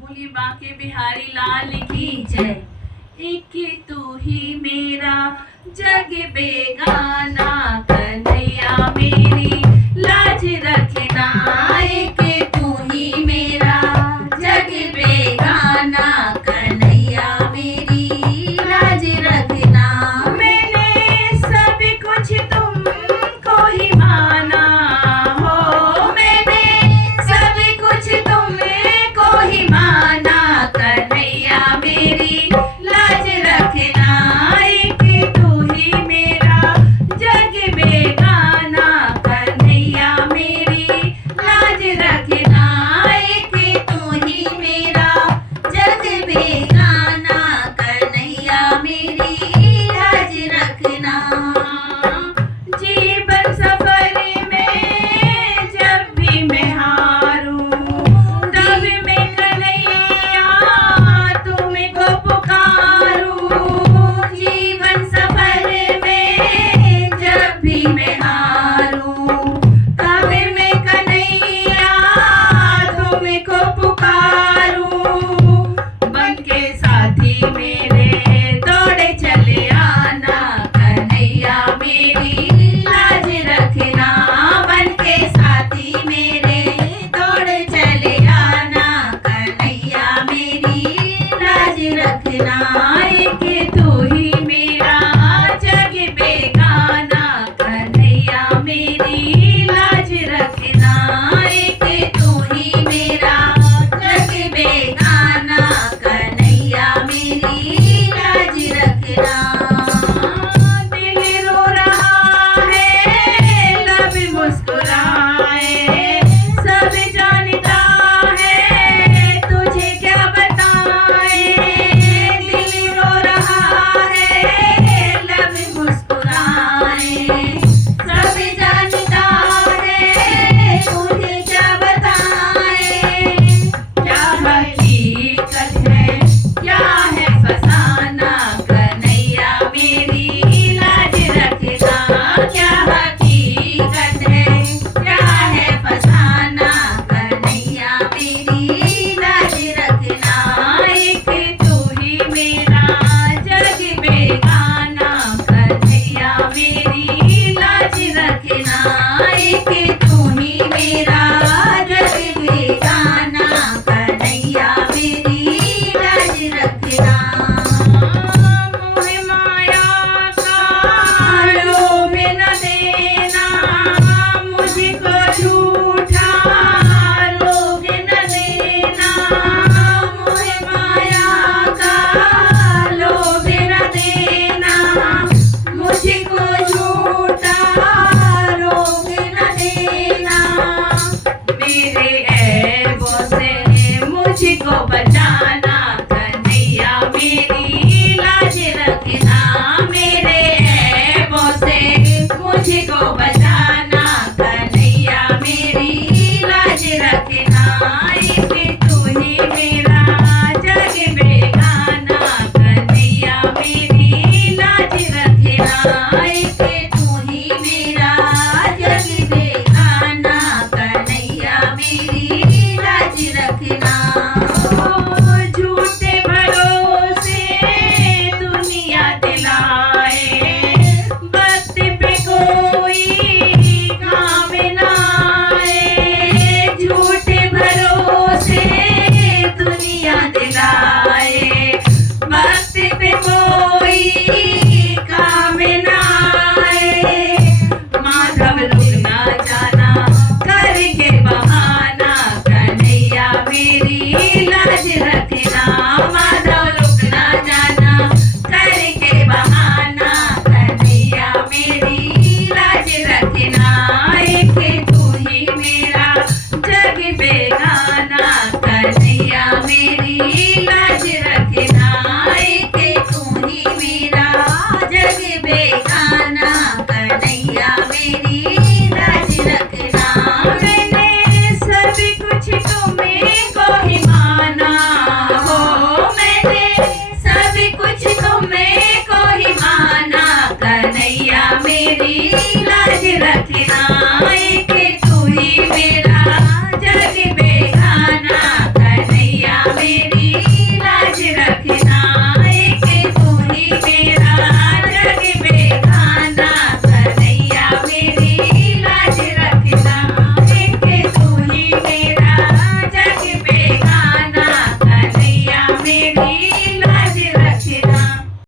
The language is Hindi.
बोली बांके बिहारी लाल की जय। एक तू ही मेरा जग बेगाना, कन्हैया मेरी लाज रखना। एक तू ही मेरा जग बेगाना, कन्हैया मेरी लाज रखना। मैंने सब कुछ तुमको ही माना हो, मैंने सब कुछ तुमको ही माना, कन्हैया मेरी लाज रखना। एक तू ही मेरा जग बेगाना, कन्हैया मेरी लाज रखना। एक तू ही मेरा जग बेगाना, कन्हैया मेरी लाज रखना। जीवन सफर में जब भी मैं हारूं, तब मैं कन्हैया तुमको पुकारूं। जीवन सफर में जब भी मैं हारूं, तब मैं कन्हैया तुमको पुकारूं। बन के साथ